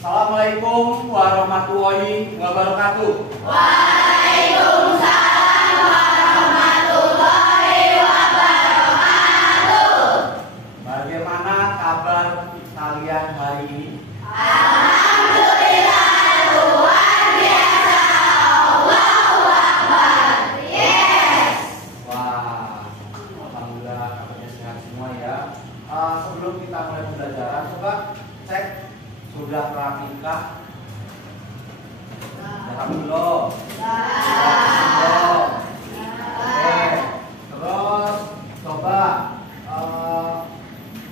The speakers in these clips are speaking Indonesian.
Assalamualaikum warahmatullahi wabarakatuh. Waalaikumsalam warahmatullahi wabarakatuh. Bagaimana kabar kalian hari ini? Alhamdulillah luar biasa. Allahu Akbar. Yes. Wah, alhamdulillah kabarnya sehat semua ya. Sebelum kita mulai pembelajaran, coba cek sudah rapikah? Sudah belum? Belum. Oke. Terus coba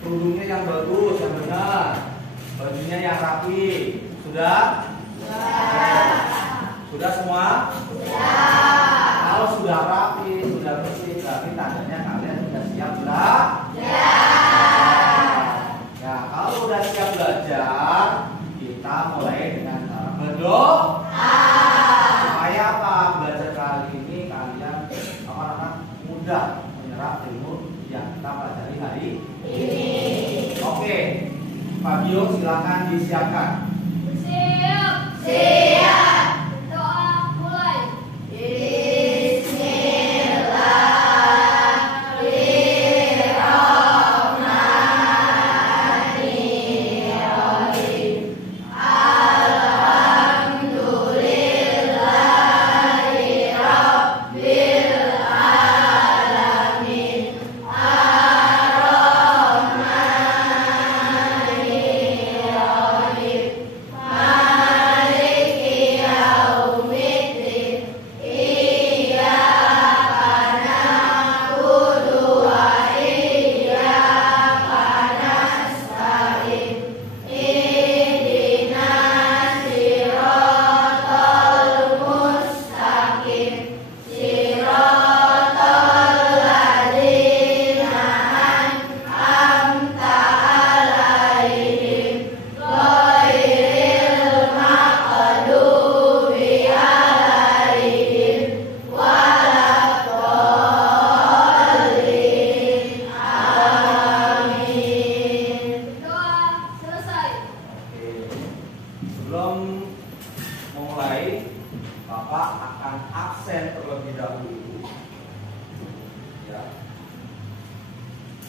kerudungnya yang bagus, yang benar. Bajunya yang rapi. Sudah? Sudah semua? Kalau sudah rapi, sudah bersih, berarti tandanya kalian sudah siap belajar. Ya, kalau sudah siap belajar, kita mulai dengan cara berdoa. Supaya apa? Belajar kali ini kalian mudah menyerap ilmu yang kita pelajari hari ini. Oke, Fabio silakan disiapkan. Siap. Siap. Doa mulai.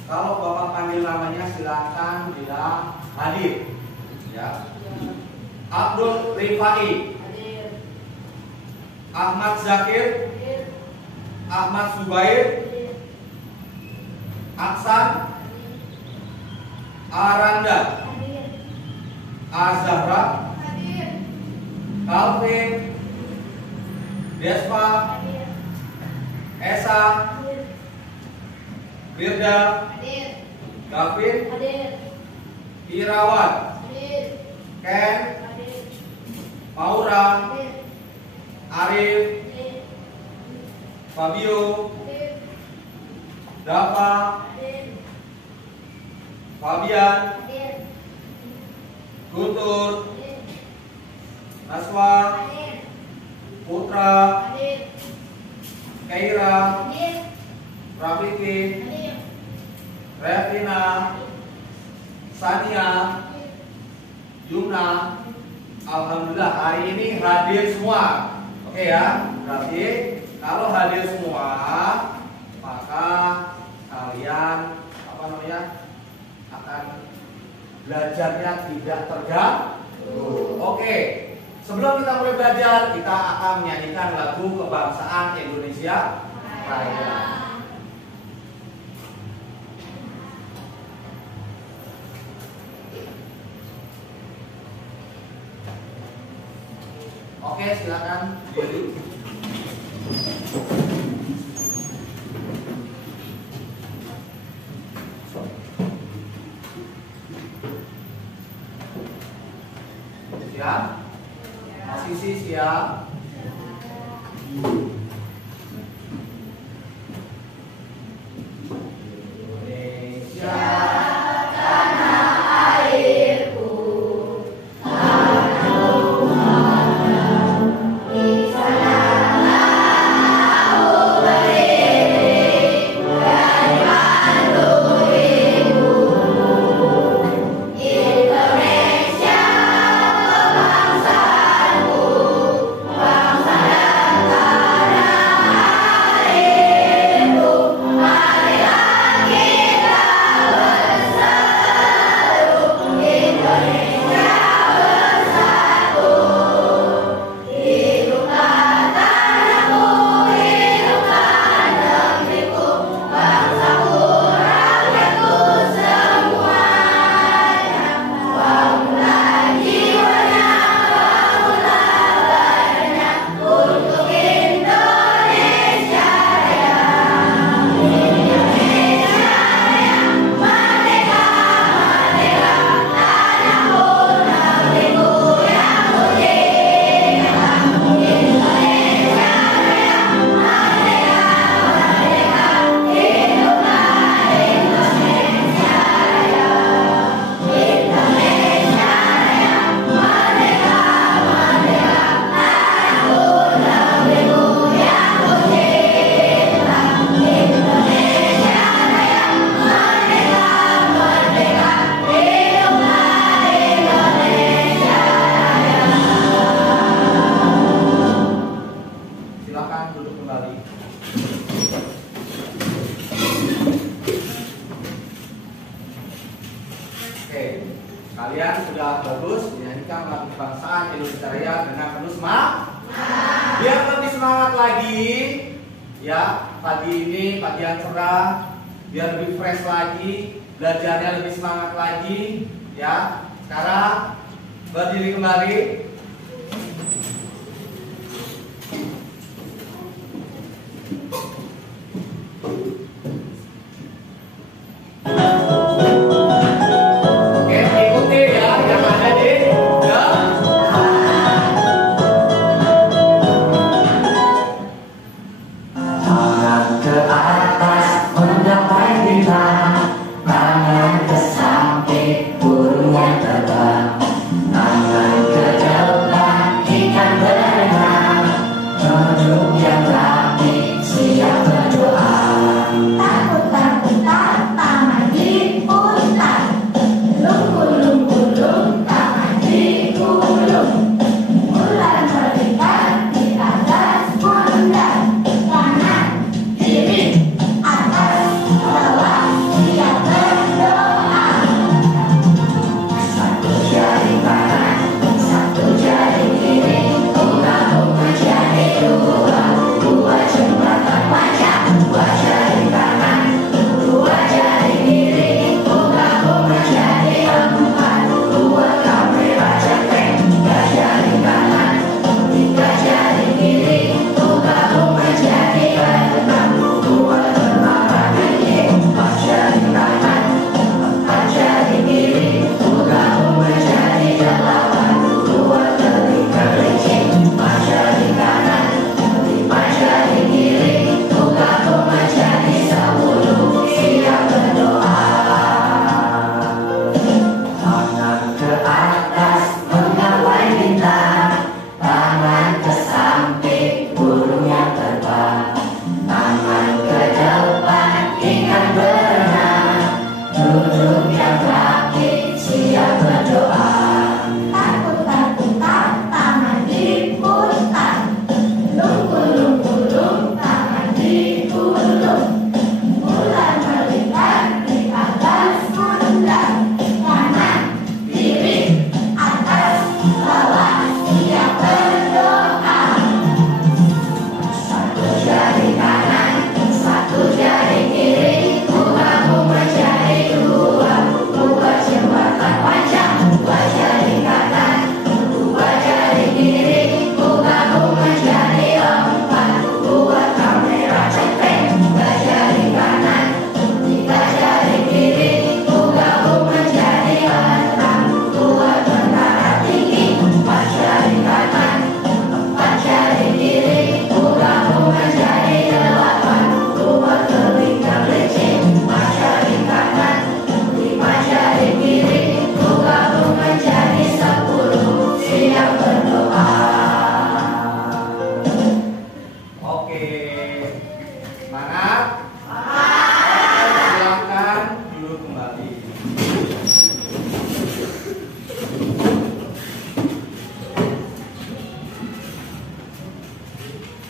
Kalau Bapak panggil namanya silakan bilang hadir. Ya. Abdul Rifai. Hadir. Ahmad Zakir. Hadir. Ahmad Zubair. Hadir. Aksan. Aranda. Hadir. Azahra. Hadir. Calvin. Despa. Hadir. Esa. Hadir. Firda. Hadir. David. Hadir. Irawan. Hadir. Ken. Hadir. Maura. Hadir. Arif. Hadir. Fabio. Hadir. Dava. Hadir. Fabian. Hadir. Guntur. Hadir. Naswa. Hadir. Putra. Hadir. Kaira. Hadir. Rafiki. Hadir. Revina. Sania. Yumna. Alhamdulillah hari ini hadir semua. Oke ya, berarti kalau hadir semua maka kalian akan belajarnya tidak terganggu. Oke, sebelum kita mulai belajar, kita akan menyanyikan lagu kebangsaan Indonesia Raya. Oke, silakan diri. Siap? Posisi siap? Indonesia Kalian sudah bagus menyanyikan lagu kebangsaan Indonesia Raya dengan penuh semangat. Biar lebih semangat lagi, ya pagi ini pagi yang cerah, biar lebih fresh lagi, belajarnya lebih semangat lagi, ya. Sekarang berdiri kembali.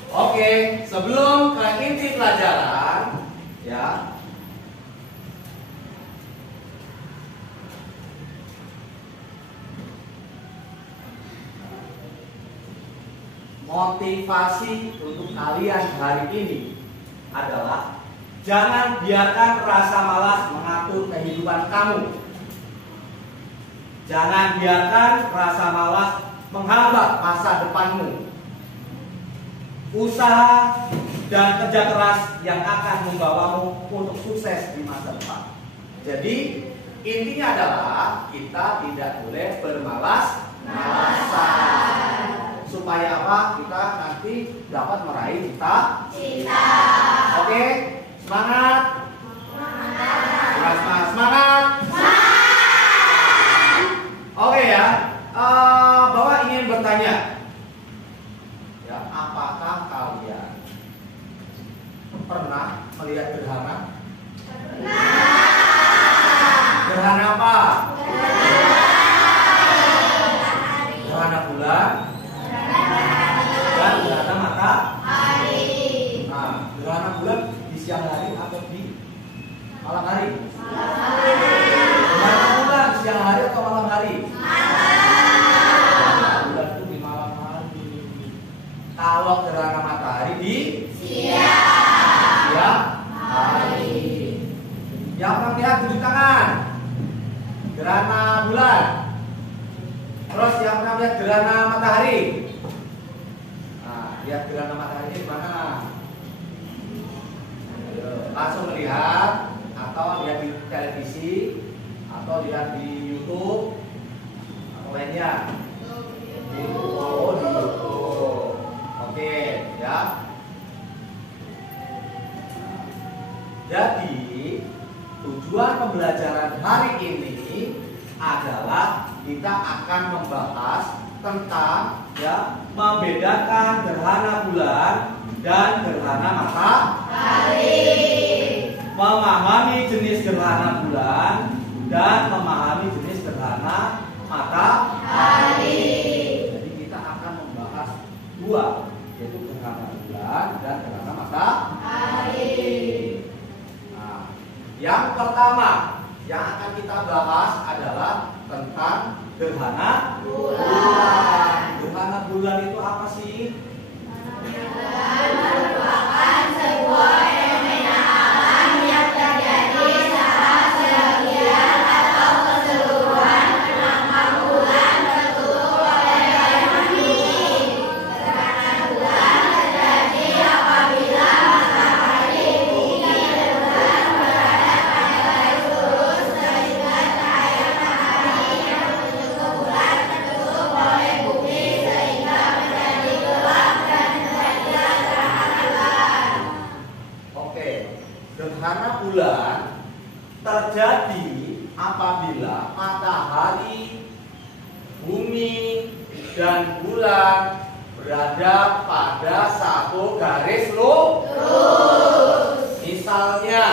Oke, sebelum ke inti pelajaran, ya. Motivasi untuk kalian hari ini adalah jangan biarkan rasa malas mengatur kehidupan kamu. Jangan biarkan rasa malas menghambat masa depanmu. Usaha dan kerja keras yang akan membawamu untuk sukses di masa depan. Jadi intinya adalah kita tidak boleh bermalas-malasan. Supaya apa? Kita nanti dapat meraih cita-cita. Oke, semangat. Semangat. Semangat. Oke ya. Bapak ingin bertanya. Ya, apakah kalian pernah melihat gerhana? Gerhana apa? Gerhana bulan dan gerhana matahari. Nah, gerhana bulan di siang hari atau di malam hari? Gerhana bulan siang hari atau malam hari? Terus yang pernah lihat gerhana matahari? Nah, lihat gerhana matahari di mana? Langsung melihat atau lihat di televisi atau lihat di YouTube atau lainnya? Di YouTube. Oke, ya. Jadi tujuan pembelajaran hari ini adalah kita akan membahas tentang ya membedakan gerhana bulan dan gerhana matahari, memahami jenis gerhana bulan dan memahami jenis gerhana matahari. Jadi kita akan membahas dua, yaitu gerhana bulan dan gerhana matahari. Nah, yang pertama yang akan kita bahas adalah tentang gerhana bulan. Gerhana bulan itu apa sih? Merupakan sebuah fenomena alam yang terjadi saat sebagian atau keseluruhan penampang bulan tertutup oleh cahaya bumi. Gerhana bulan terjadi apabila matahari, bumi, dan bulan berada pada garis lurus sehingga cahaya matahari yang menuju ke bulan tertutup oleh bumi sehingga menjadi gelap dan terjadilah gerhana bulan. Oke, gerhana bulan terjadi apabila matahari, bumi, dan bulan berada pada satu garis lurus. Misalnya,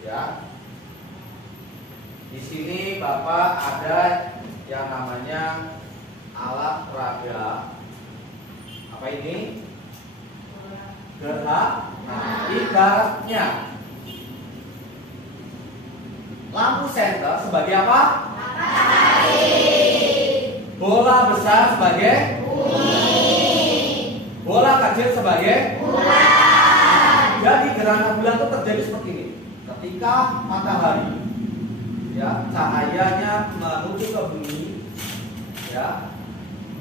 ya, di sini Bapak ada yang namanya alat peraga. Apa ini? Gerhana. Nah, ibaratnya lampu senter sebagai apa? Matahari, Bola besar sebagai bumi, bola kecil sebagai. bulan. Jadi gerhana bulan itu terjadi seperti ini. Ketika matahari, ya, cahayanya menuju ke bumi, ya,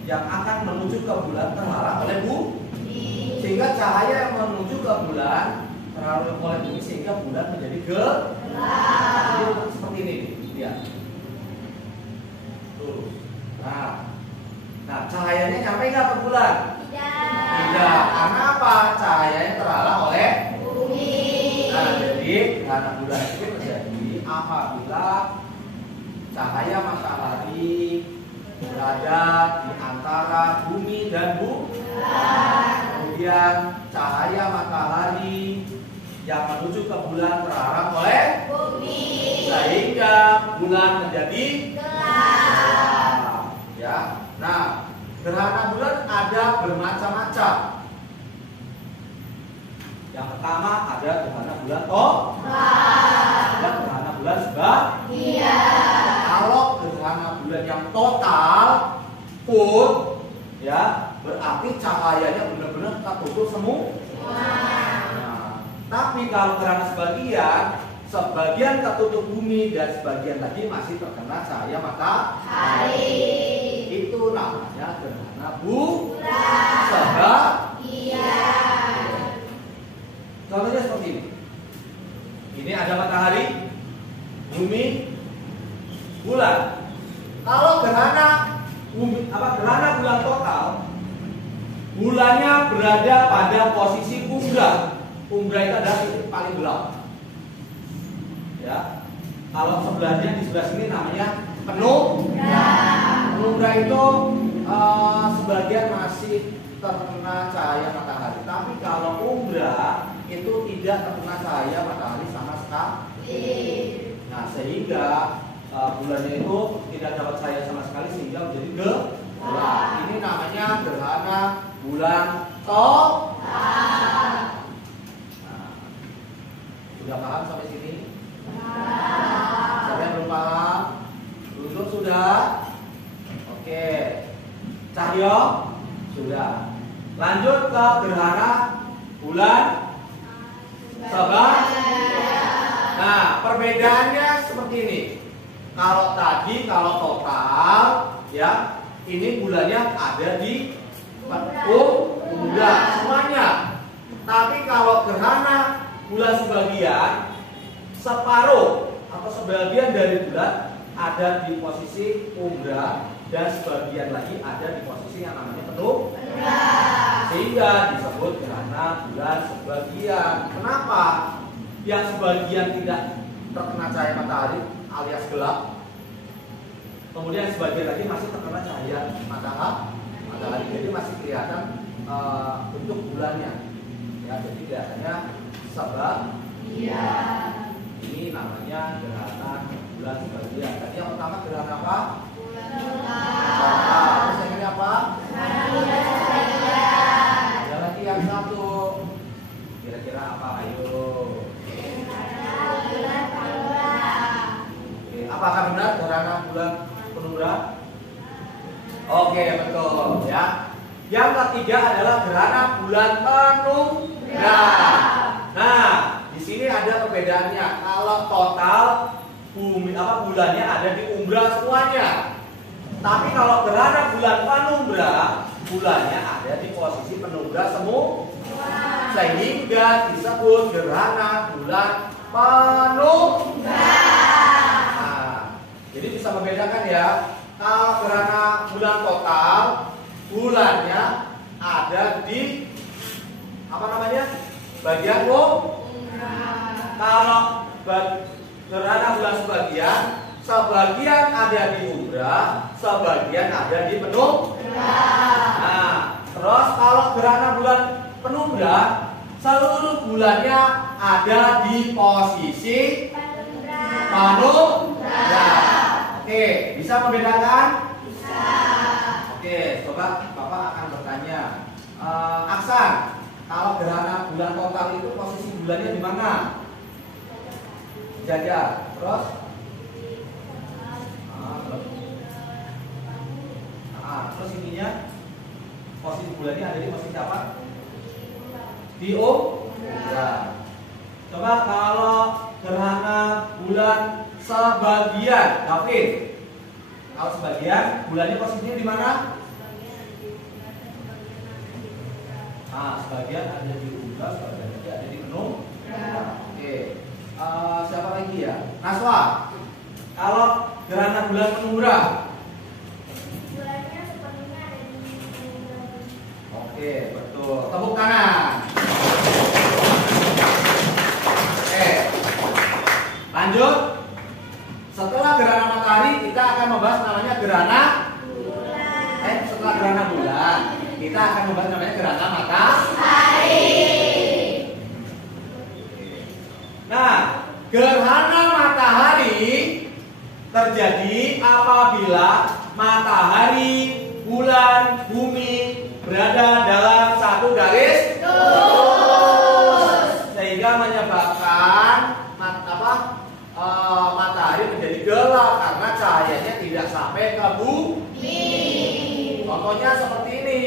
yang akan menuju ke bulan terhalang oleh bumi, sehingga cahaya yang menuju ke bulan terhalang oleh bumi sehingga bulan menjadi gelap. Jadi seperti ini, lihat. Tuh. Nah, cahayanya nyampe nggak ke bulan? Tidak. Karena apa? Cahayanya terhalang oleh. Bumi. Nah, jadi gerhana bulan itu terjadi apabila cahaya matahari berada di antara bumi dan bulan. Kemudian cahaya matahari yang menuju ke bulan terhalang oleh Bumi. sehingga bulan menjadi Gelap. ya. Nah, gerhana bulan ada bermacam-macam. Yang pertama ada gerhana bulan ada gerhana bulan sebagian. Kalau gerhana bulan yang total full, ya, berarti cahayanya benar-benar tertutup semua. Nah, tapi kalau gerhana sebagian tertutup bumi dan sebagian lagi masih terkena cahaya matahari. Itu namanya gerhana bulan. Contohnya seperti ini. Ini ada matahari, bumi, bulan. Kalau gerhana bulan total, bulannya berada pada posisi umbra. Umbra itu adalah titik paling gelap. Ya. Kalau sebelahnya di sebelah sini namanya penumbra. Penumbra itu sebagian masih terkena cahaya matahari. Tapi kalau umbra itu tidak terkena cahaya matahari sama sekali. Nah, sehingga bulannya itu tidak dapat cahaya sama sekali sehingga menjadi gelap. Ini namanya gerhana bulan total. Nah, sudah paham sampai sini? Siapa yang belum paham? Duduk sudah? Oke. Cahyo? Sudah. Lanjut ke gerhana bulan sebagian. Nah, perbedaannya seperti ini. Kalau tadi kalau total, ya, ini bulannya ada di umbra semuanya. Tapi kalau gerhana bulan sebagian, separuh atau sebagian dari bulan ada di posisi umbra dan sebagian lagi ada di posisi yang namanya penumbra. Sehingga disebut gerhana bulan sebagian. Kenapa? Yang sebagian tidak terkena cahaya matahari alias gelap, kemudian sebagian lagi masih terkena cahaya matahari, jadi masih kelihatan bentuk bulannya. Ya, jadi kelihatannya sebagian. Ini namanya gerhana bulan sebagian. Tadi yang pertama gerhana apa? Terus yang ini apa? Ada lagi yang satu. Kira-kira apa? Ayo. Apakah benar gerhana bulan penumbra? Oke, betul ya. Yang ketiga adalah gerhana bulan penumbra. Nah, di sini ada perbedaannya. Kalau total bulannya ada di umbra semuanya. Tapi kalau gerhana bulan penumbra, bulannya ada di posisi penumbra semua. Sehingga disebut gerhana bulan penumbra. Jadi bisa membedakan ya. Kalau gerhana bulan total, bulannya ada di bagian umbra. Kalau gerhana bulan sebagian ada di umbra, sebagian ada di penumbra. Nah, terus kalau gerhana bulan penumbra, seluruh bulannya ada di posisi penumbra. Oke, bisa membedakan? Bisa. Oke, coba Bapak akan bertanya. Aksan, kalau gerhana bulan total itu posisi bulannya di mana? Jajar. Terus? Terus ininya posisi bulannya ada di posisi apa? Di umbra. Coba kalau gerhana bulan sebagian, David. Kalau sebagian, bulannya posisinya di mana? Sebagian ada di umbra, sebagian lagi ada di penumbra. Oke. Siapa lagi ya? Naswa. Kalau gerhana bulan penumbra, bulannya sepenuhnya ada di penumbra. oke, betul. Tepuk tangan. Lanjut. Setelah gerhana matahari kita akan membahas namanya gerhana bulan. Setelah gerhana bulan kita akan membahas namanya gerhana matahari. Nah, gerhana matahari terjadi apabila matahari, bulan, bumi berada dalam satu garis lurus, sehingga menyebabkan matahari menjadi gelap karena cahayanya tidak sampai ke bumi. Contohnya seperti ini.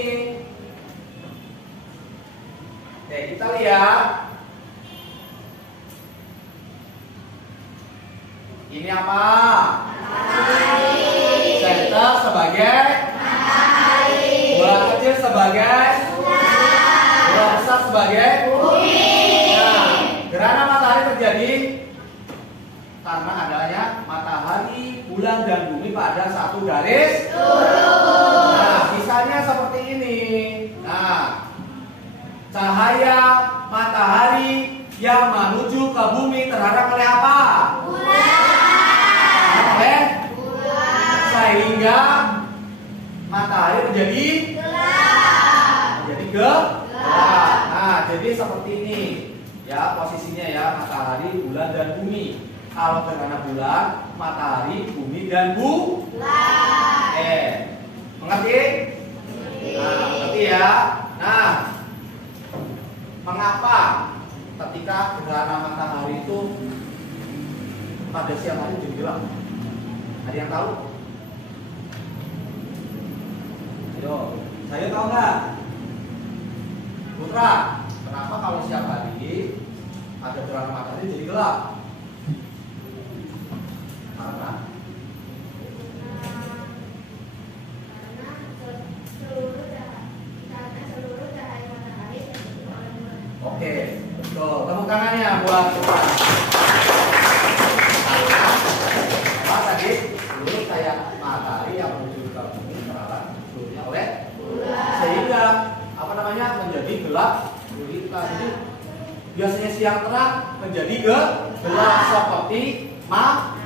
Oke, kita lihat. Ini apa? Matahari. Center sebagai matahari. Bola kecil sebagai bulan. Bola besar sebagai bumi. Nah, gerhana matahari terjadi karena adanya matahari, bulan, dan bumi pada satu garis lurus. Nah, misalnya seperti ini. Nah, cahaya matahari yang menuju ke bumi terhadap oleh apa? Bulan. Oleh bulan. Sehingga matahari menjadi gelap. Nah, jadi seperti ini ya posisinya ya, matahari, bulan, dan bumi. Kalau gerhana bulan, matahari, bumi, dan bulan. Mengerti? Nah, mengerti ya. Nah, mengapa ketika gerhana matahari itu pada siang hari jadi gelap? Ada yang tahu? Ayo, saya tahu nggak? Putra, kenapa kalau siang hari ada gerhana matahari jadi gelap? Karena bumi terhalang seluruhnya oleh bulan. Sehingga apa namanya menjadi gelap gulita. Jadi biasanya siang terang menjadi gelap seperti malam.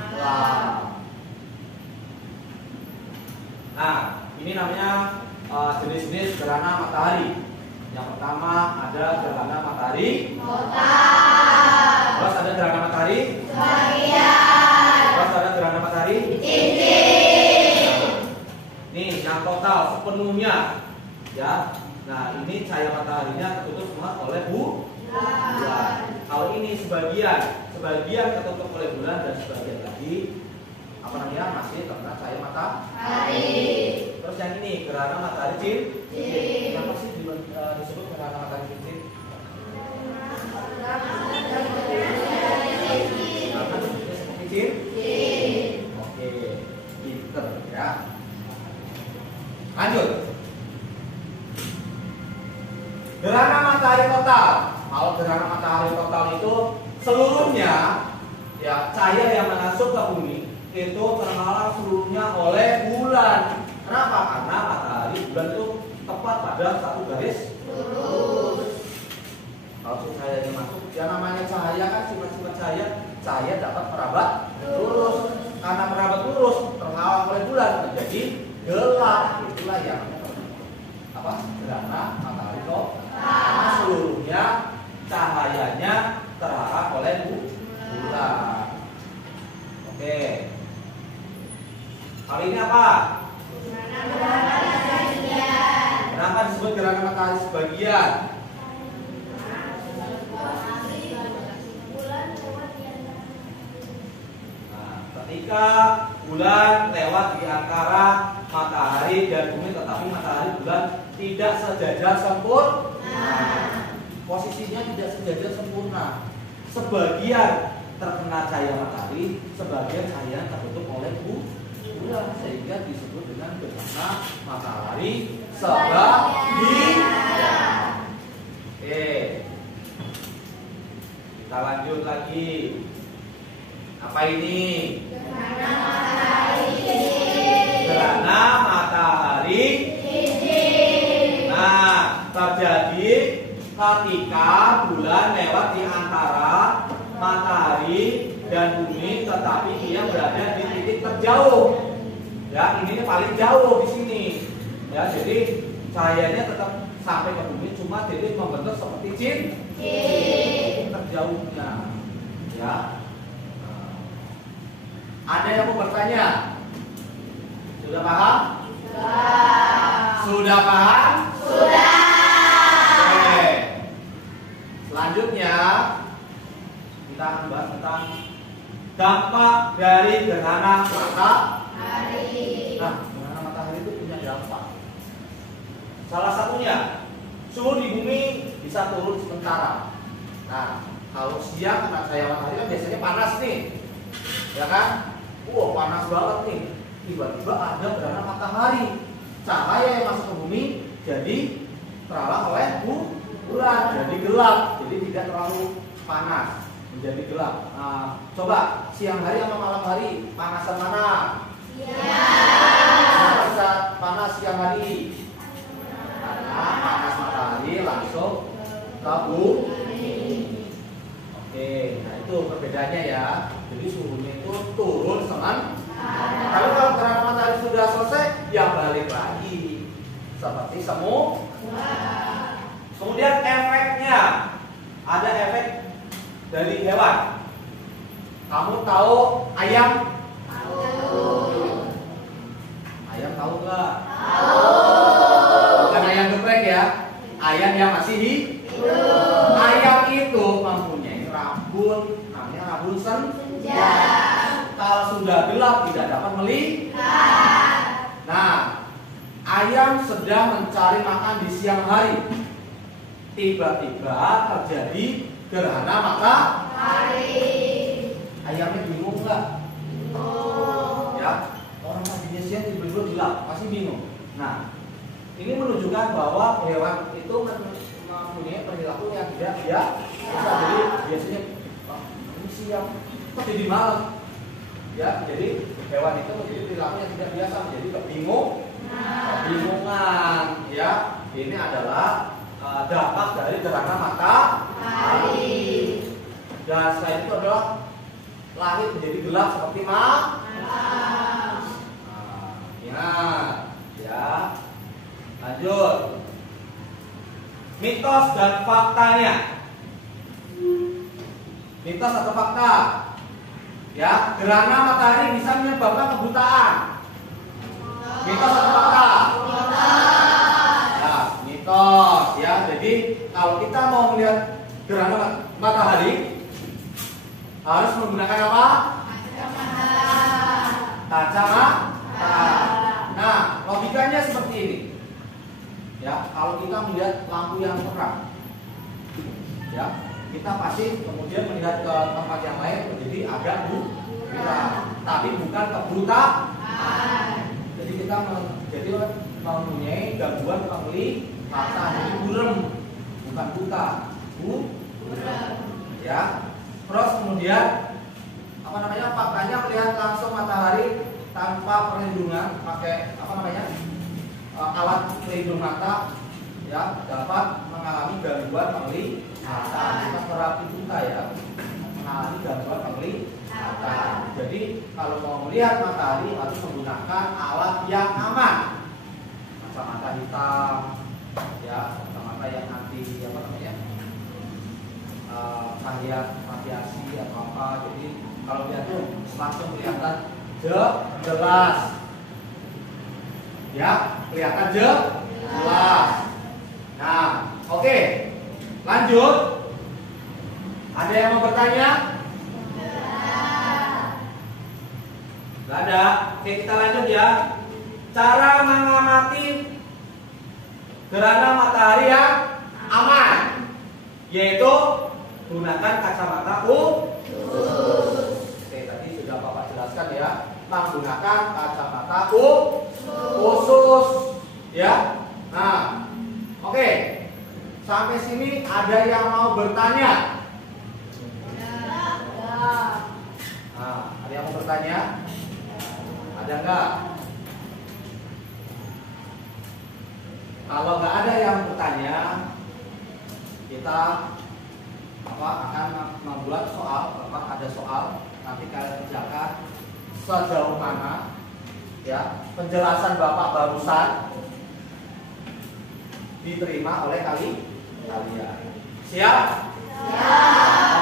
Nah, ini namanya jenis-jenis gerhana matahari. Yang pertama ada gerhana matahari total. Terus ada gerhana matahari sebagian. Terus ada gerhana matahari cincin. Nih yang total sepenuhnya, ya. Nah ini cahaya mataharinya tertutup semua oleh bulan. Kalau ini sebagian tertutup oleh bulan dan sebagian lagi apa namanya masih terkena cahaya matahari. Terus yang ini gerhana matahari cincin. Kenapa sih disebut gerhana matahari cincin? Karena bentuknya seperti cincin. Oke, pinter ya. Lanjut. Gerhana matahari total. Kalau gerhana matahari total itu seluruhnya ya cahaya yang masuk ke bumi itu terhalang seluruhnya oleh bulan. Kenapa? Karena matahari bulan itu tepat pada satu garis lurus. Kalau cahayanya masuk, ya namanya cahaya kan sifat-sifat cahaya dapat merabat lurus. Karena merabat lurus terhalang oleh bulan menjadi gelap. Itulah yang apa? Gerhana matahari total. Karena seluruhnya cahayanya terhalang oleh bulan. Oke. Kali ini apa? Kenapa disebut gerhana matahari sebagian? Nah, ketika bulan lewat di antara matahari dan bumi, tetapi matahari bulan tidak sejajar sempurna. Posisinya tidak sejajar sempurna. Sebagian terkena cahaya matahari, sebagian cahaya tertutup oleh bulan, sehingga disebut dengan gerhana matahari sebagian. Oke, kita lanjut lagi. Apa ini? Gerhana matahari cincin. Nah, terjadi ketika bulan lewat di antara matahari dan bumi, tetapi dia berada di titik terjauh. Ya, ini paling jauh di sini. Ya, jadi cahayanya tetap sampai ke bumi, cuma jadi membentuk seperti cincin terjauhnya. Ya. Ada yang mau bertanya? Sudah paham? Sudah paham? Sudah. Oke. Selanjutnya kita akan bahas tentang dampak dari gerhana matahari. Nah, gerhana matahari itu punya dampak. Salah satunya, suhu di bumi bisa turun sementara. Nah, kalau siang kena cahaya matahari kan biasanya panas nih, ya kan? Wah, panas banget nih. Tiba-tiba ada gerhana matahari, cahaya yang masuk ke bumi jadi terhalang oleh bulan, jadi gelap, jadi tidak terlalu panas, menjadi gelap. Nah, coba siang hari sama malam hari, panasan mana? Kenapa bisa panas siang hari? Karena panas matahari langsung ke bumi. Oke, nah itu perbedaannya ya. Jadi suhunya itu turun sementara. Tapi kalau gerhana matahari sudah selesai, ya balik lagi seperti semua. Kemudian efeknya, ada efek dari hewan. Kamu tahu ayam? Tahu. Ayam tahu nggak? Tahu. Bukan ayam geprek ya, ayam yang masih hidup. Ayam itu mempunyai rabun, namanya rabun senja. Kalau sudah gelap tidak dapat melihat. Nah, ayam sedang mencari makan di siang hari. Tiba-tiba terjadi gerhana matahari. Ayamnya bingung nggak? Ya, orang tadinya siang tiba-tiba gelap, pasti bingung. Nah, ini menunjukkan bahwa hewan itu mempunyai perilaku yang tidak biasa. Jadi biasanya ini siang, kok jadi malam? Ya, jadi hewan itu menjadi perilaku yang tidak biasa, menjadi kebingungan. ini adalah dampak dari gerhana matahari. Dan selain itu adalah langit menjadi gelap seperti malam. Ingat, ya. Lanjut. Mitos dan faktanya. Mitos atau fakta? Ya, gerhana matahari bisa menyebabkan kebutaan. Mitos atau fakta? Ya, mitos ya. Jadi kalau kita mau melihat gerhana matahari harus menggunakan apa? Kacamata. Nah, logikanya seperti ini. Ya, kalau kita melihat lampu yang terang, ya, kita pasti kemudian melihat ke tempat yang lain menjadi agak buram, tapi bukan kebutaan. Jadi kita mempunyai gangguan penglihatan, jadi buram, bukan buta, buram. Ya, terus kemudian apa namanya? Faktanya melihat langsung matahari tanpa perlindungan, pakai apa namanya? Alat pelindung mata, ya, dapat mengalami gangguan penglihatan. Kita terapi buta ya, mengalami gangguan penglihatan. Jadi kalau mau melihat matahari harus menggunakan alat yang aman, kacamata hitam, ya, kacamata yang anti apa namanya, cahaya radiasi atau apa. Jadi kalau lihat tuh langsung kelihatan jelas, ya, kelihatan jelas. Nah, oke, lanjut. Ada yang mau bertanya? Gak ada. Oke, kita lanjut ya. Cara mengamati gerhana matahari yang aman, yaitu gunakan kacamata khusus. Oke, tadi sudah Bapak jelaskan ya. Menggunakan kacamata khusus, ya. Nah, oke. Sampai sini ada yang mau bertanya? Nah, ada yang mau bertanya? Ada enggak? Kalau nggak ada yang bertanya, kita akan membuat soal. Bapak ada soal, nanti kalian kerjakan sejauh mana, ya, penjelasan Bapak barusan diterima oleh kalian. Siap?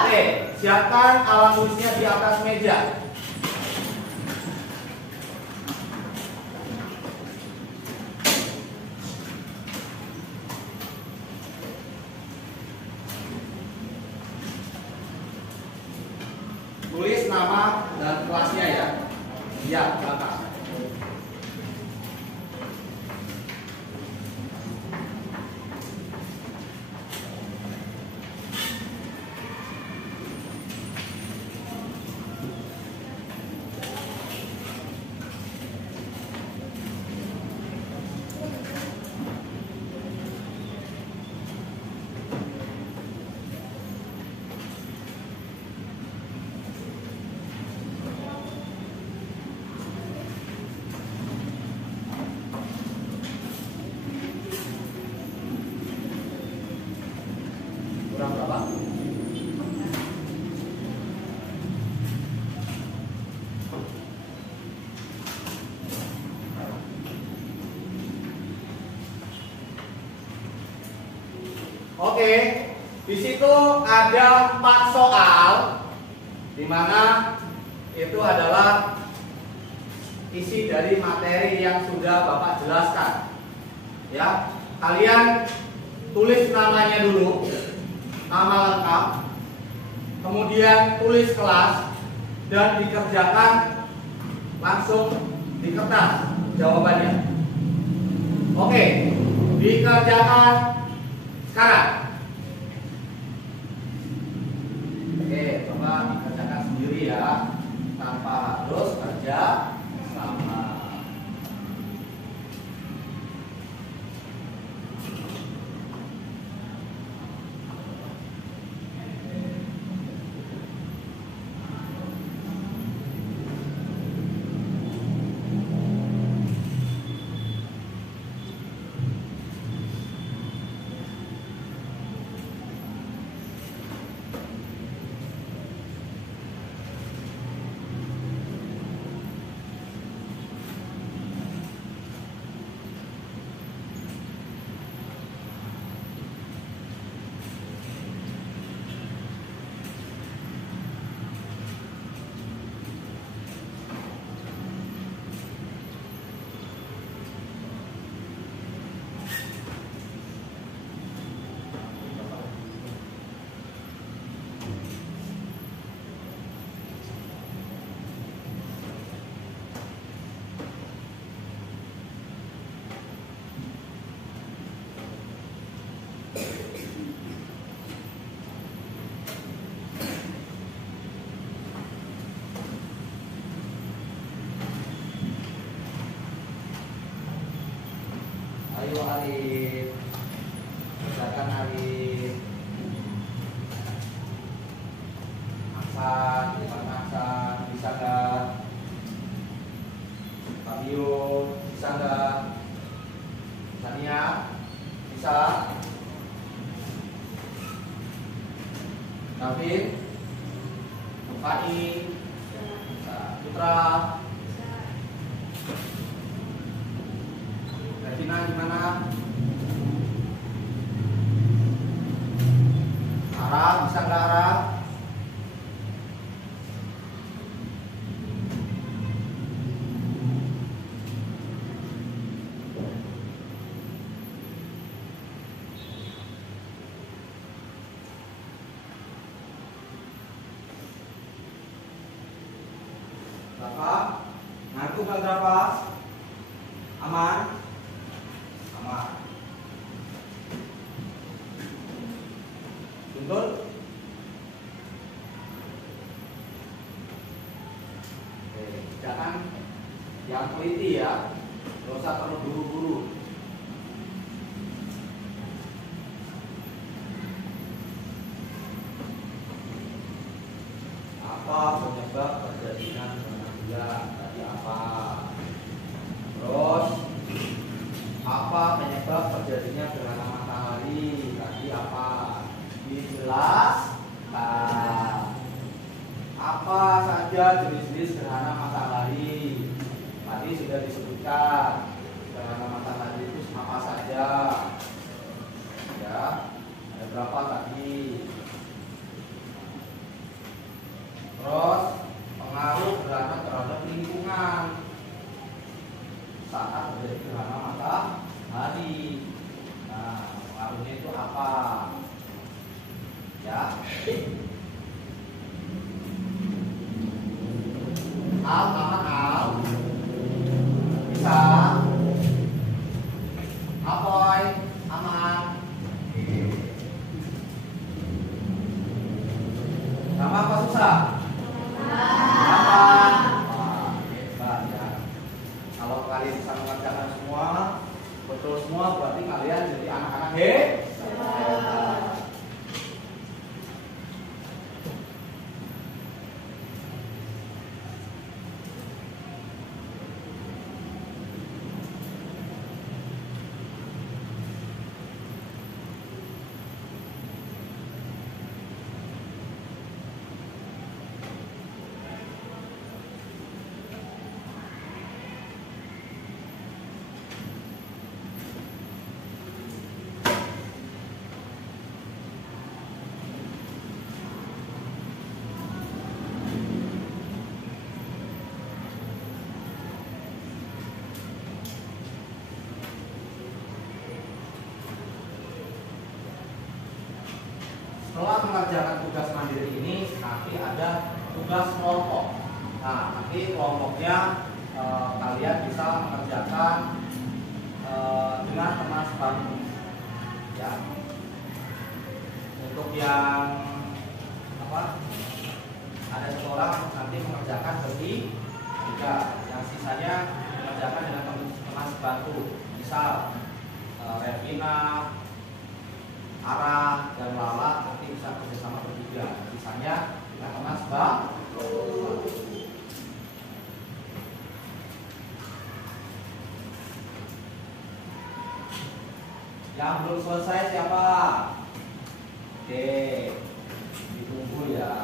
Oke, siapkan alat tulisnya di atas meja. Tulis nama dan kelasnya ya. Iya, belakang. Kurang berapa? Oke, di situ ada 4 soal, di mana itu adalah isi dari materi yang sudah Bapak jelaskan. Ya, kalian tulis namanya dulu, nama lengkap, kemudian tulis kelas dan dikerjakan langsung di kertas jawabannya. Oke, dikerjakan sekarang. Oke, coba dikerjakan sendiri ya, tanpa harus kerja sama. Ayo Alif, kerjakan Alif. Aksan, bukan Aksan, bisa nggak? Fabio, bisa nggak? Sania, bisa? David, Fani, bisa. Putra, Regina gimana? Ara, bisa nggak Ara? Berapa? Ngaku nggak berapa? Aman? Aman. Betul? Oke, jangan yang teliti ya. Nggak usah terlalu buru-buru. Apa penyebab terjadinya gerhana bulan tadi apa? Terus apa penyebab terjadinya gerhana matahari tadi apa? Dijelaskan. Apa saja jenis-jenis gerhana matahari? Tadi sudah disebutkan. Gerhana matahari itu apa saja? Ya, ada berapa tadi? Terus pengaruh gerhana terhadap lingkungan saat terjadi gerhana matahari. Nah, pengaruhnya itu apa? Ya. Al, aman Al. Bisa. Apoy, aman. Sama apa susah? Hebat ya. Kalau kalian bisa mengerjakan semua, betul semua, berarti kalian jadi anak-anak hebat. Setelah mengerjakan tugas mandiri ini, nanti ada tugas kelompok. Nah, nanti kelompoknya kalian bisa mengerjakan dengan teman sebantu. Ya. Untuk yang apa? Ada satu orang nanti mengerjakan bagi tiga, yang sisanya mengerjakan dengan teman sebantu. Misal Revina, Ara dan Lala nanti bisa bersama bertiga. Sisanya dengan teman sebantu. Yang belum selesai siapa? Oke, ditunggu ya.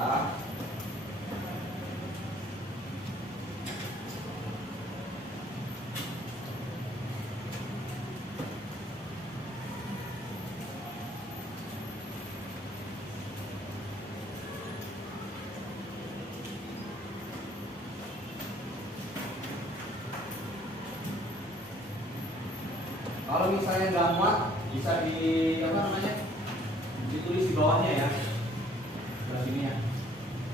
Kalau misalnya nggak muat, bisa di apa namanya? Ditulis di bawahnya ya. Sebelah sini ya.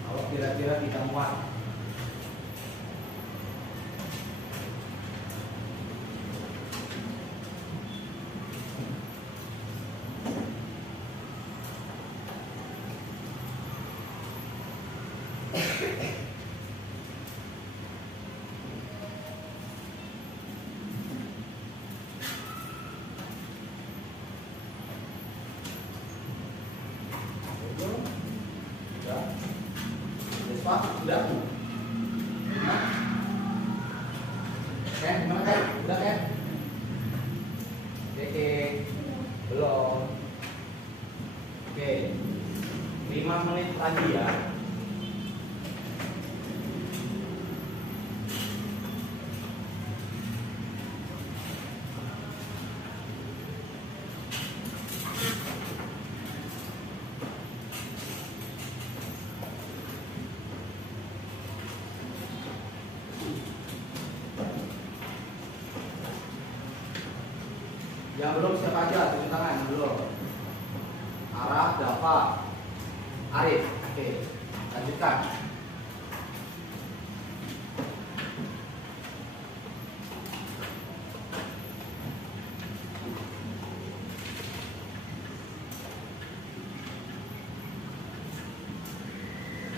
Kalau kira-kira tidak muat. lagi ya. Yang belum siapa aja, tunjuk tangan belum. Araf, Dafa, Arif. Oke, lanjutkan.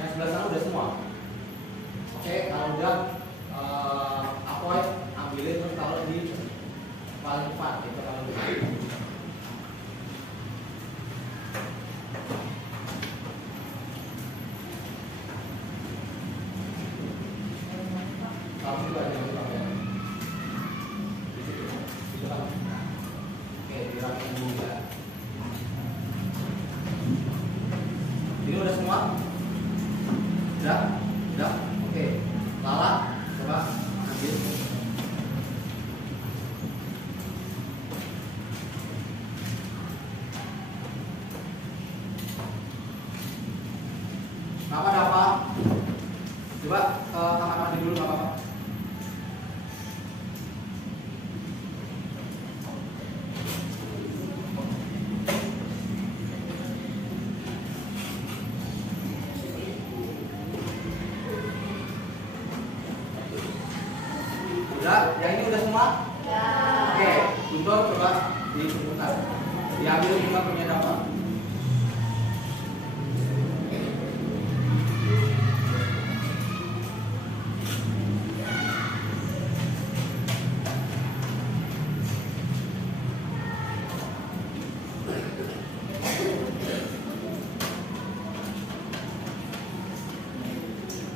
Yang sebelah sana udah semua. Oke, kalau udah Apoy ambilin terus taruh di paling depan gitu kalau gitu. Taruh juga jangan lupa ya. Di situ. Gitu kan. Oke, dirapiin dulu ya. Ini udah semua? Udah? Udah? Oke. Lala, coba ambil. Kenapa Dafa? Coba ke kamar mandi dulu nggak apa-apa. Udah? Yang ini udah semua? Ya. Oke, Guntur coba disebutkan. Diambil lima punya Dafa.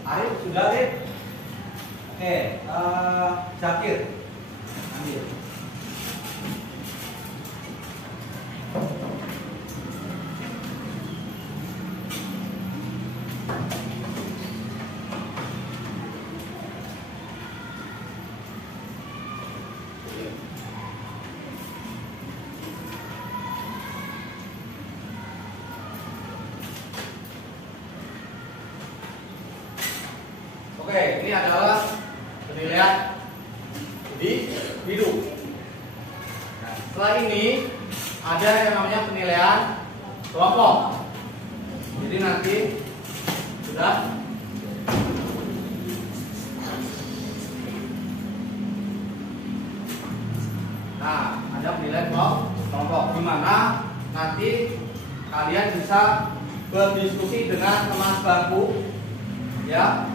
Arif sudah Arif? Oke, Zakir ambil. Oke, ini adalah penilaian individu. Nah, setelah ini ada yang namanya penilaian kelompok. Jadi nanti sudah ada penilaian kelompok di mana nanti kalian bisa berdiskusi dengan teman sebangku, ya.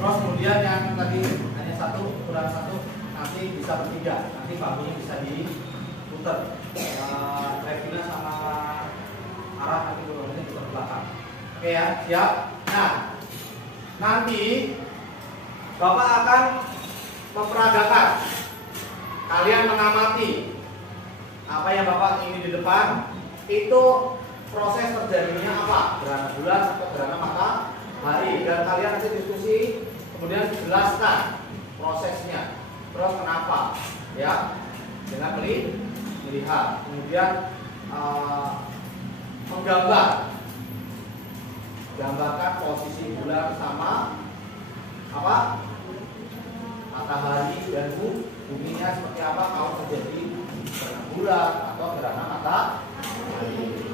Terus kemudian yang tadi hanya satu kurang satu nanti bisa bertiga, nanti bangkunya bisa diputar. Revina sama arah nanti turunnya juga ke belakang. Oke ya, siap. Nah, nanti Bapak akan memperagakan, kalian mengamati apa yang Bapak ini di depan itu proses terjadinya apa, gerhana bulan atau gerhana matahari, dan kalian nanti diskusi kemudian jelaskan prosesnya, terus kenapa, ya, dengan melihat, kemudian menggambarkan posisi bulan sama apa, matahari dan buminya seperti apa kalau terjadi gerhana bulan atau gerhana matahari.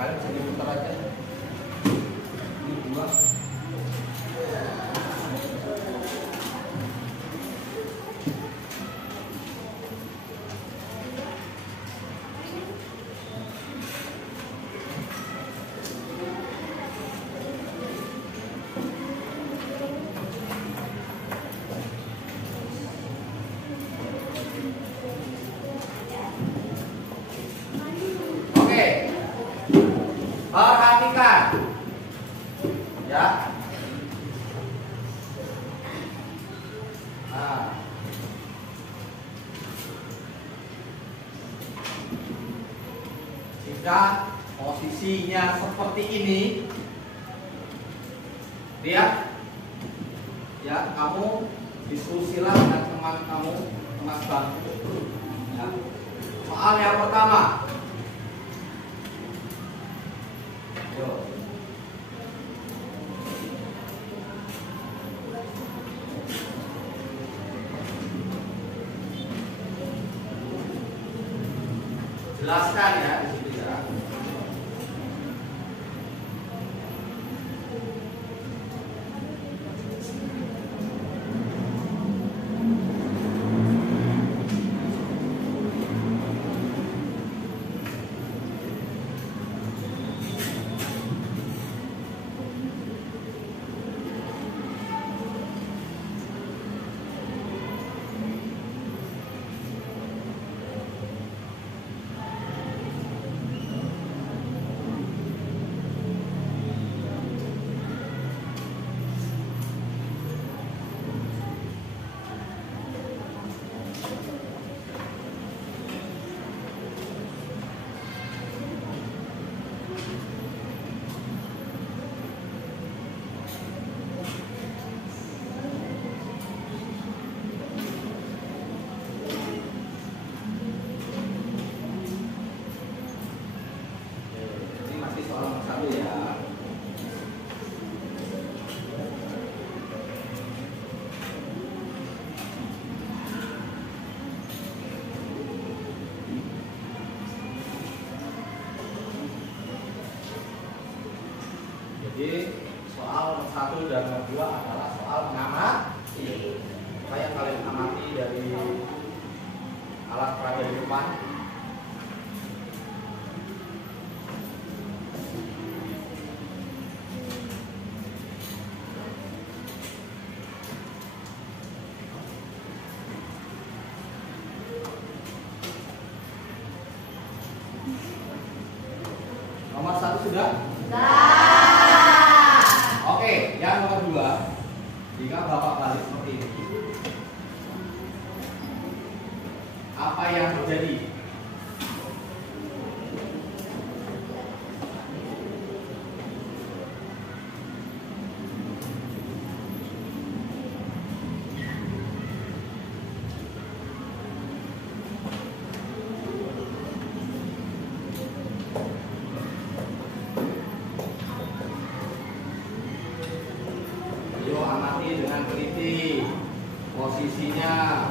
Kalian bisa diputar aja. Ini dua. Ketika posisinya seperti ini, lihat ya, kamu diskusilah dengan teman kamu, teman bangku ya. Soal yang pertama, yuk. Jelaskan ya di situ ya. Jadi soal nomor 1 dan nomor 2 adalah soal mengamati. Apa yang kalian amati dari alat peraga di depan? Nomor 1 sudah? Oke, yang nomor 2, jika Bapak balik seperti ini, apa yang terjadi? Amati dengan teliti posisinya.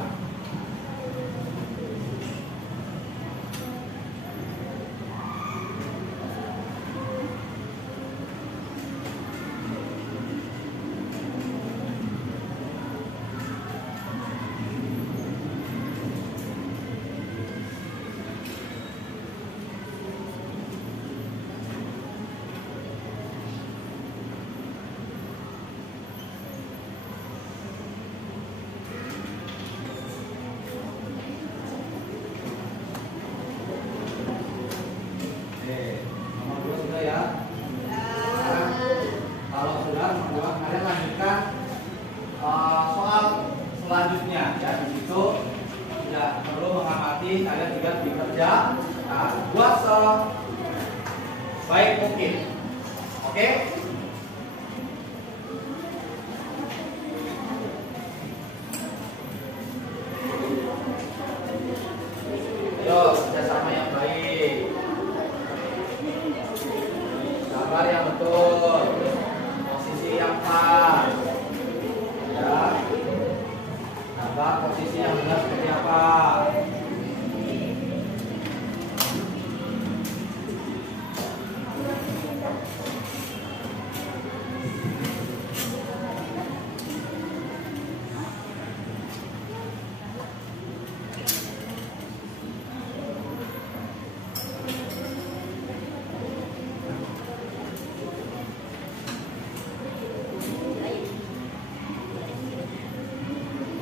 Selanjutnya ya, di situ tidak perlu mengamati, kalian juga bekerja. Nah, buat sebaik mungkin. Oke? Ayo, kerjasama yang baik, gambar yang betul, posisi yang pas ya. Posisi yang benar seperti apa?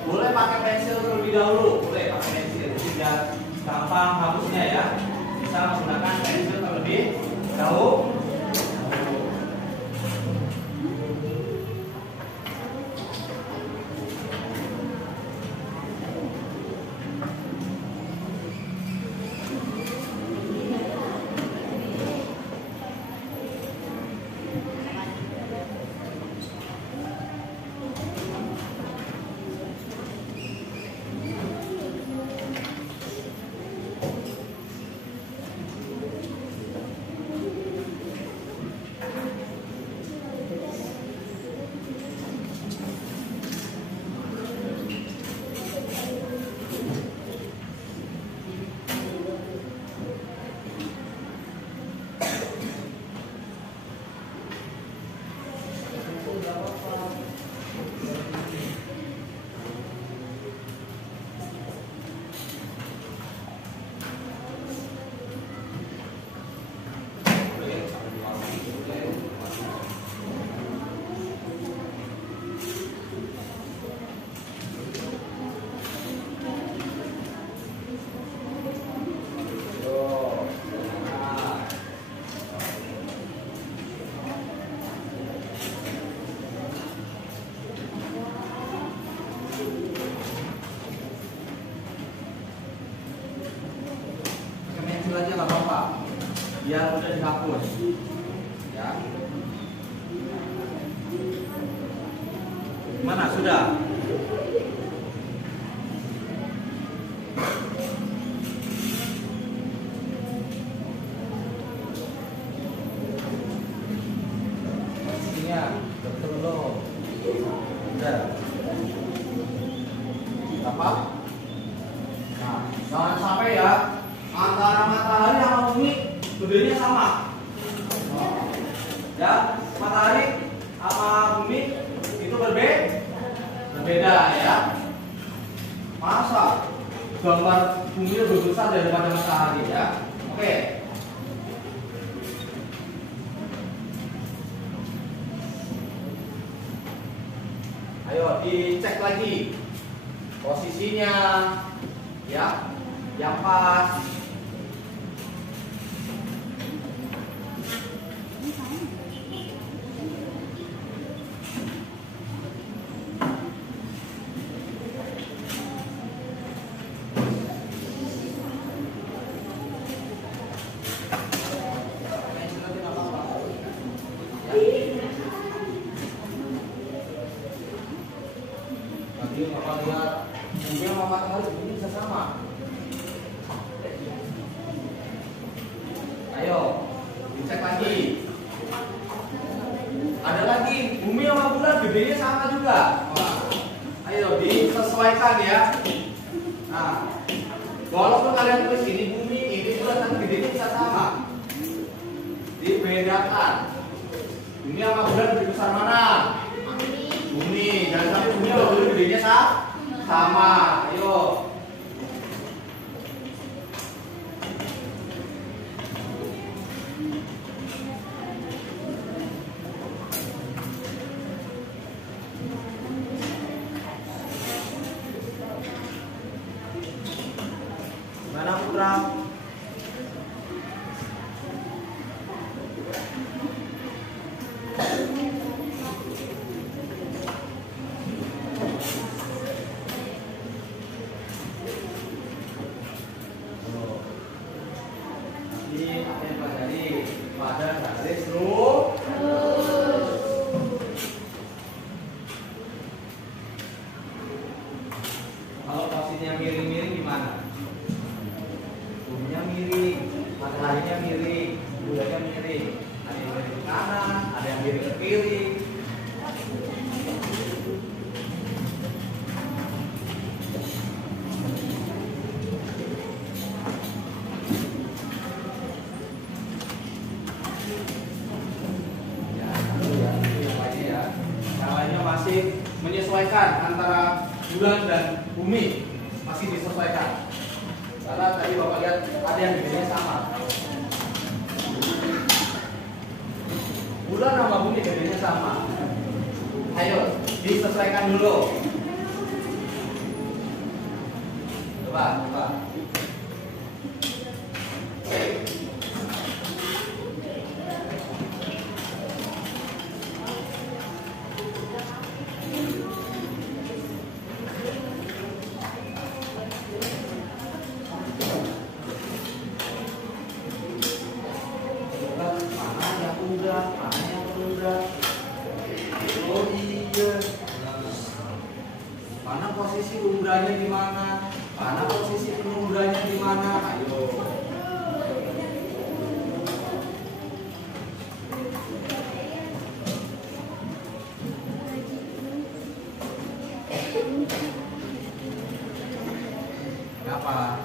Boleh pakai pensil terlebih dahulu, boleh pakai pensil biar gampang hapusnya ya. Bisa menggunakan pensil terlebih dahulu. biar mudah dihapus. Ya. Mana sudah? Betul loh. Udah. Apa? Nah, jangan sampai ya antara matahari sama bumi gedenya sama. Ya, matahari sama bumi itu berbeda ya. Masa gambar bumi lebih besar daripada matahari ya? Oke. Ayo dicek lagi posisinya ya, yang pas. Nanti Bapak lihat bumi sama matahari ini bisa sama. Ayo dicek lagi. Ada lagi bumi sama bulan gedenya sama juga. Wah. Ayo disesuaikan ya. Nah, walaupun kalian tulis ini bumi, ini bulan, tapi gedenya bisa sama. Dibedakan. Bumi sama bulan lebih besar mana? Bumi, jangan sampai bumi sama bulan gedenya sama. Ayo. Mana Putra? Ini apa yang pelajari pada garis lurus. Kalau posisinya miring-miring gimana? Buminya miring, mataharinya miring, bulannya miring. Ada yang miring ke kanan, ada yang miring ke kiri. Masih menyesuaikan antara bulan dan bumi, masih disesuaikan. Karena tadi Bapak lihat ada yang gedenya sama. Bulan sama bumi gedenya sama. Ayo disesuaikan dulu. Coba. Oh iya. Mana posisi umbranya di mana? Mana posisi penumbranya di mana? Ayo. Kenapa?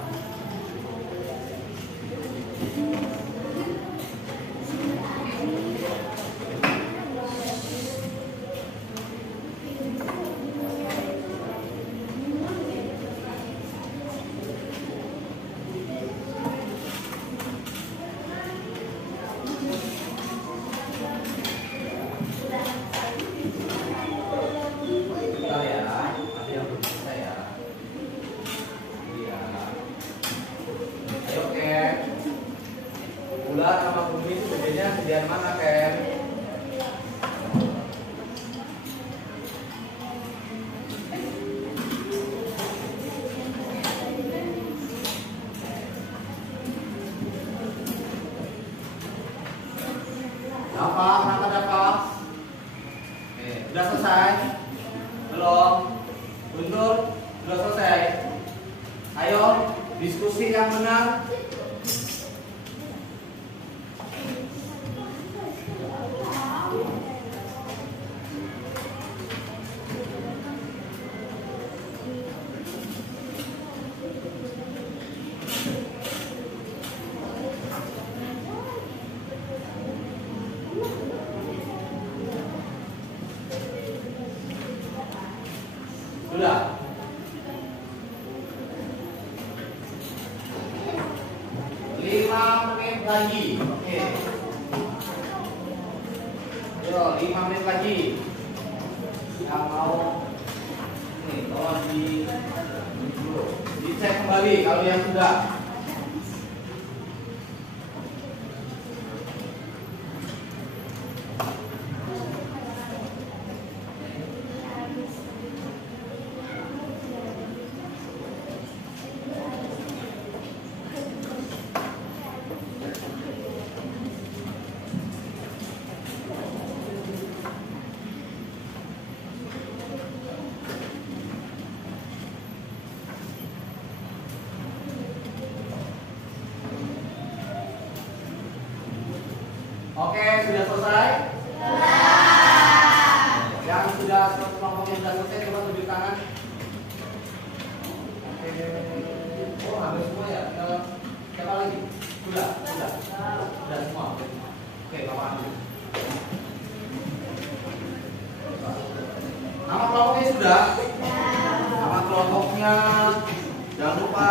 belum? Guntur, sudah selesai? Ayo, diskusi yang benar. Sudah? 5 menit lagi. Oke. Yo, 5 menit lagi. Yang mau nih, tolong dicek kembali kalau yang sudah. Oke, sudah selesai? Yang sudah kelompoknya sudah selesai, coba tunjuk tangan. Oke. Oh, habis semua ya? Siapa lagi? Sudah semua. Oke, Bapak ambil. Nama kelompoknya sudah? Nama kelompoknya jangan lupa.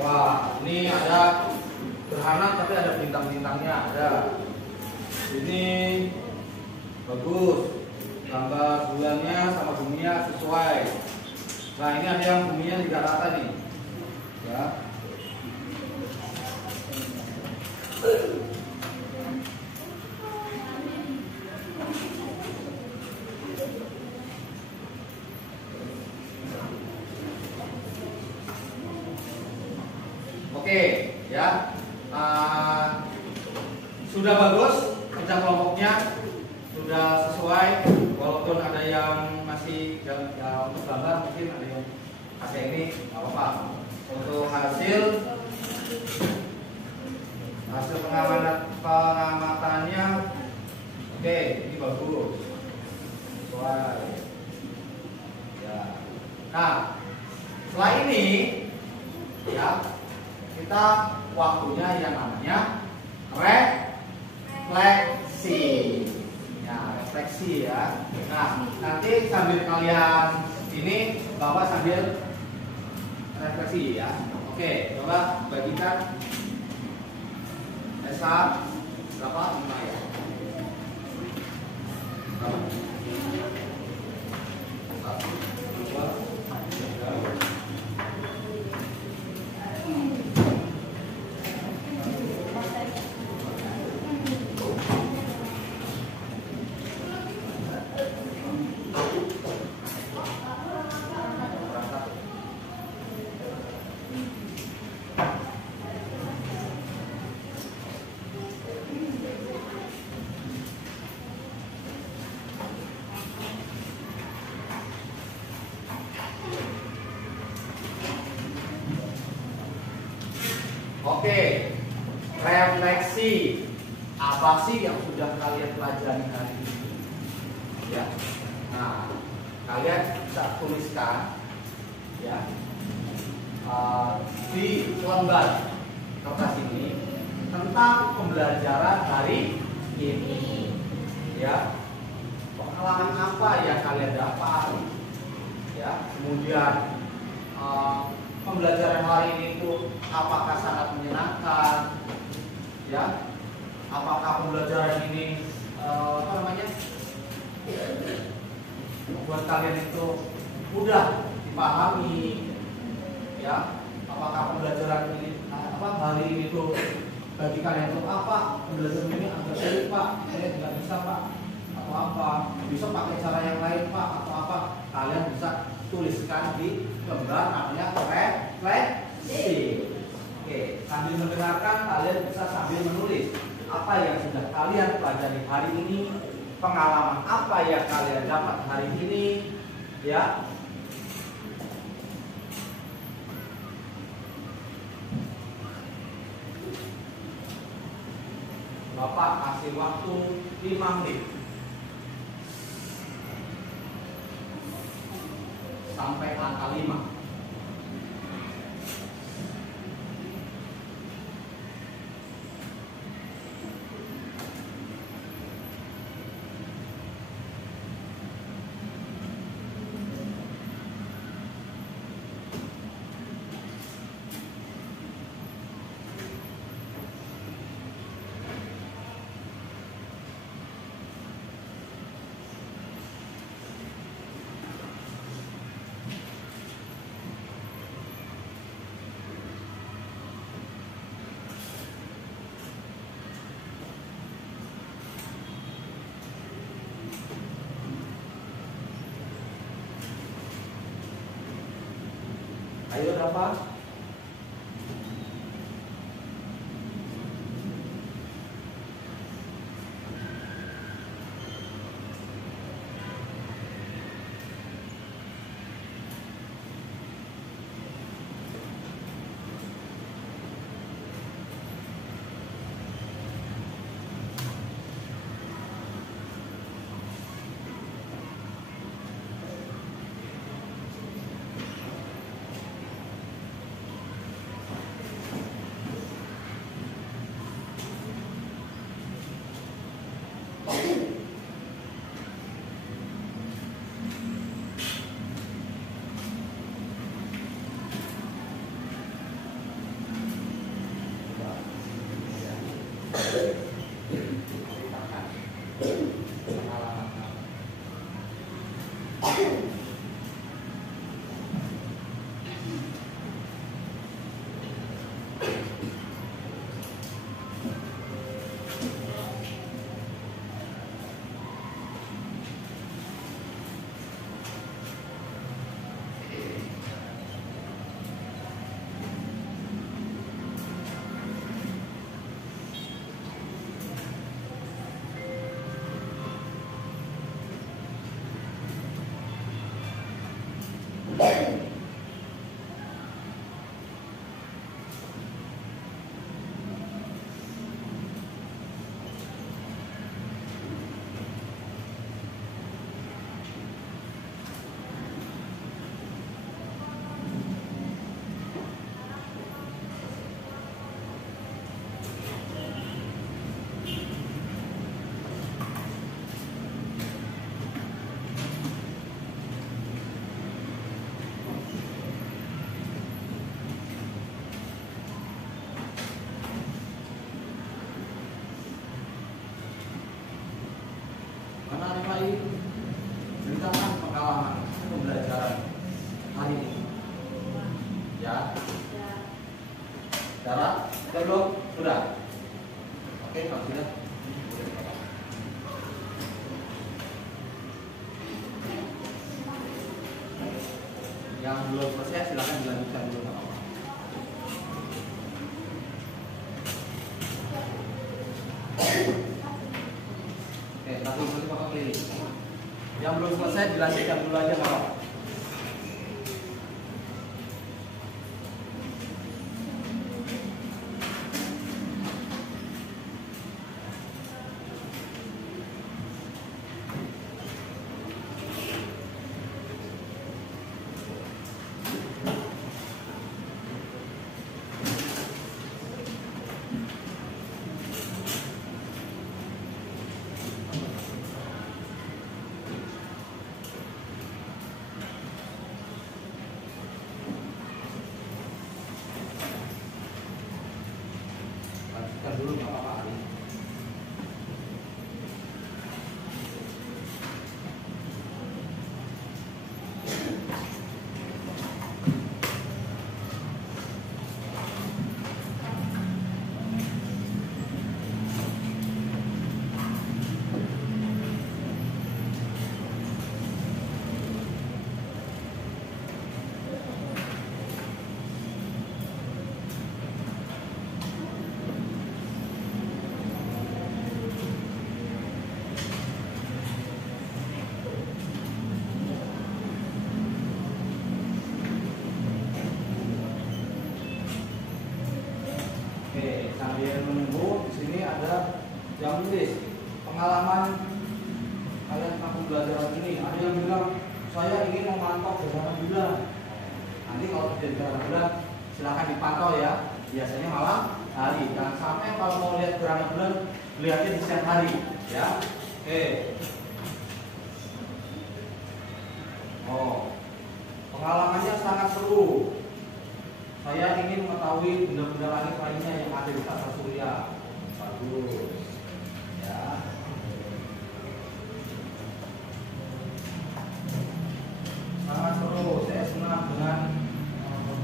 Wah, ini ada gerhana tapi ada bintang-bintangnya, ada. Ini bagus. Gambar bulannya sama buminya sesuai. Nah, ini ada yang buminya tidak rata nih. Ya. Oke, ya. Sudah bagus kerja kelompoknya, sudah sesuai. Walaupun ada yang masih untuk gambar mungkin ada yang pakai ini, nggak apa-apa. Untuk hasil pengamatannya, oke, ini bagus. Sesuai. Ya. Nah, setelah ini, ya. Kita waktunya yang namanya refleksi. Ya, refleksi ya. Nah, nanti sambil kalian ini Bapak sambil refleksi ya. Oke, coba bagikan Esa berapa? 5 ya. Berapa? 1, 2, 3. Oke, refleksi apa sih yang sudah kalian pelajari hari ini? Ya, nah kalian bisa tuliskan ya di lembar kertas ini tentang pembelajaran hari ini. Ya, pengalaman apa yang kalian dapat? Ya, kemudian pembelajaran hari ini itu apakah sangat menyenangkan, ya? Apakah pembelajaran ini membuat kalian itu mudah dipahami, ya? Apakah pembelajaran ini hari ini itu bagi kalian itu apa? Pembelajaran ini agak sulit pak, saya tidak bisa pak, atau apa? Bisa pakai cara yang lain pak, atau apa? Kalian bisa tuliskan di lembar namanya refleksi. Oke, sambil mendengarkan kalian bisa sambil menulis apa yang sudah kalian pelajari hari ini, pengalaman apa yang kalian dapat hari ini, ya. Bapak kasih waktu 5 menit sampai angka 5. Ayo berapa? Ceritakan pengalaman pembelajaran hari ini, ya. Cara belum sudah. Oke, kalau sudah yang belum selesai silakan dilanjutkan dulu. Yang belum selesai dilanjutkan dulu aja Bapak. yang menulis pengalaman kalian tentang pembelajaran ini. Ada yang bilang saya ingin memantau gerhana bulan. Nanti kalau terjadi gerhana bulan silahkan dipantau ya. Biasanya malam hari. Jangan sampai kalau mau lihat gerhana bulan lihatnya di siang hari ya. Oke. Oh, pengalamannya sangat seru. Saya ingin mengetahui benda-benda langit lainnya yang ada di tata surya. Bagus. Ya. Sangat seru. Saya senang dengan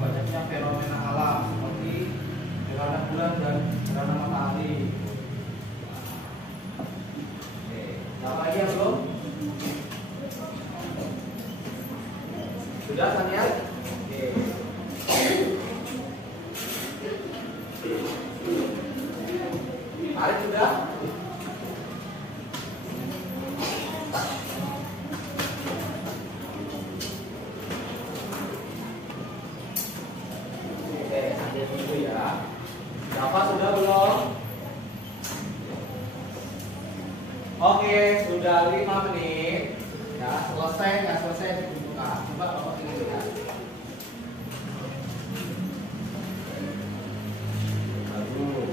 banyaknya fenomena alam seperti gerhana bulan dan gerhana matahari. Oke, apa lagi ya belum? Sudah Sania? Oke. Arif sudah? Oke, sambil tunggu ya. Dapat sudah belum? Oke, sudah 5 menit. Ya, selesai nggak selesai dibuka. Coba Bapak pilih ya. Bagus.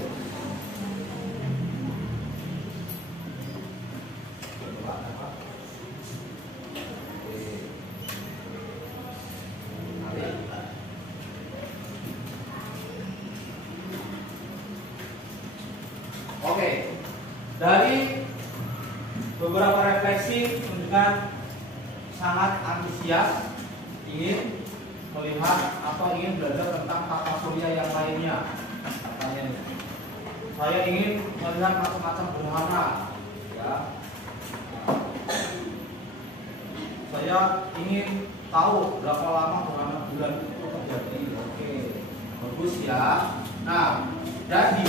Coba apa? Oke. Tarik. Oke. Dari beberapa refleksi menunjukkan sangat antusias ingin melihat atau ingin belajar tentang tata surya yang lainnya. Katanya, saya ingin melihat macam-macam gerhana, ya. Saya ingin tahu berapa lama gerhana bulan itu terjadi. Oke, bagus ya. Nah, jadi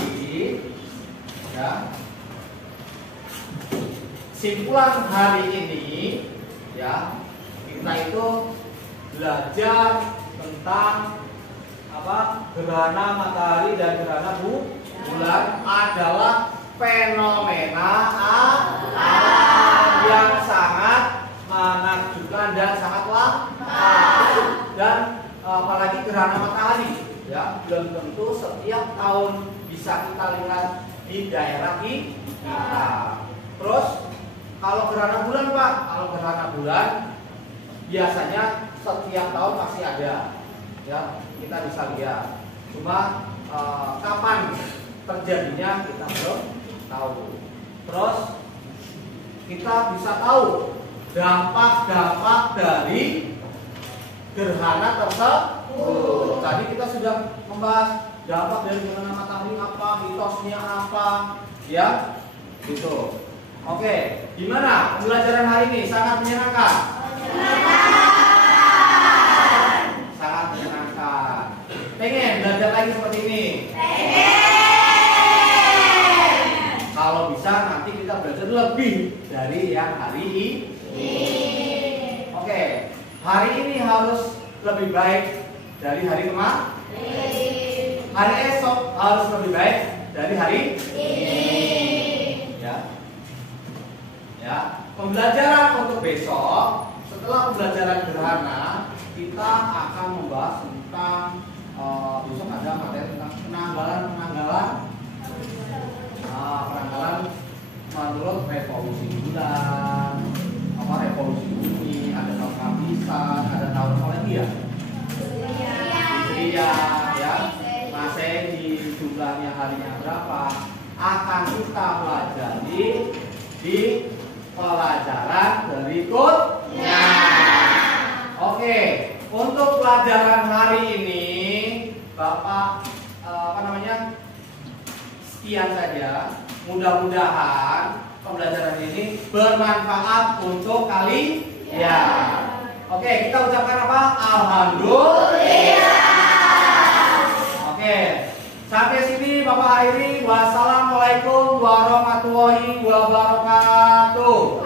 ya. Simpulan hari ini ya, kita itu belajar tentang apa? Gerhana matahari dan gerhana bulan adalah fenomena alam yang sangat menakjubkan dan sangat langka. Dan apalagi gerhana matahari ya, belum tentu setiap tahun bisa kita lihat di daerah kita. Terus kalau gerhana bulan Pak, kalau gerhana bulan biasanya setiap tahun pasti ada, ya kita bisa lihat. Cuma kapan terjadinya kita belum tahu. Terus kita bisa tahu dampak-dampak dari gerhana tersebut. Tadi kita sudah membahas dampak dari gerhana matahari apa, mitosnya apa, ya, gitu. Oke, gimana pembelajaran hari ini? Sangat menyenangkan. Sangat menyenangkan. Pengen belajar lagi seperti ini? Pengen. Kalau bisa nanti kita belajar lebih dari yang hari ini. Oke, hari ini harus lebih baik dari hari kemarin. Hari esok harus lebih baik dari hari ini. Ya. Ya, pembelajaran untuk besok setelah pembelajaran gerhana kita akan membahas tentang besok ada materi tentang penanggalan menurut revolusi bulan, apa revolusi bumi, ada tahun kapisan, ada tahun apa lagi ya? Hijriah, ya, Masehi, jumlahnya harinya berapa akan kita pelajari di pelajaran berikutnya. Oke, untuk pelajaran hari ini Bapak sekian saja. Mudah-mudahan pembelajaran ini bermanfaat untuk kalian. Oke, kita ucapkan apa? Alhamdulillah. Oke, sampai sini Bapak akhiri. Wassalamualaikum warahmatullahi wabarakatuh.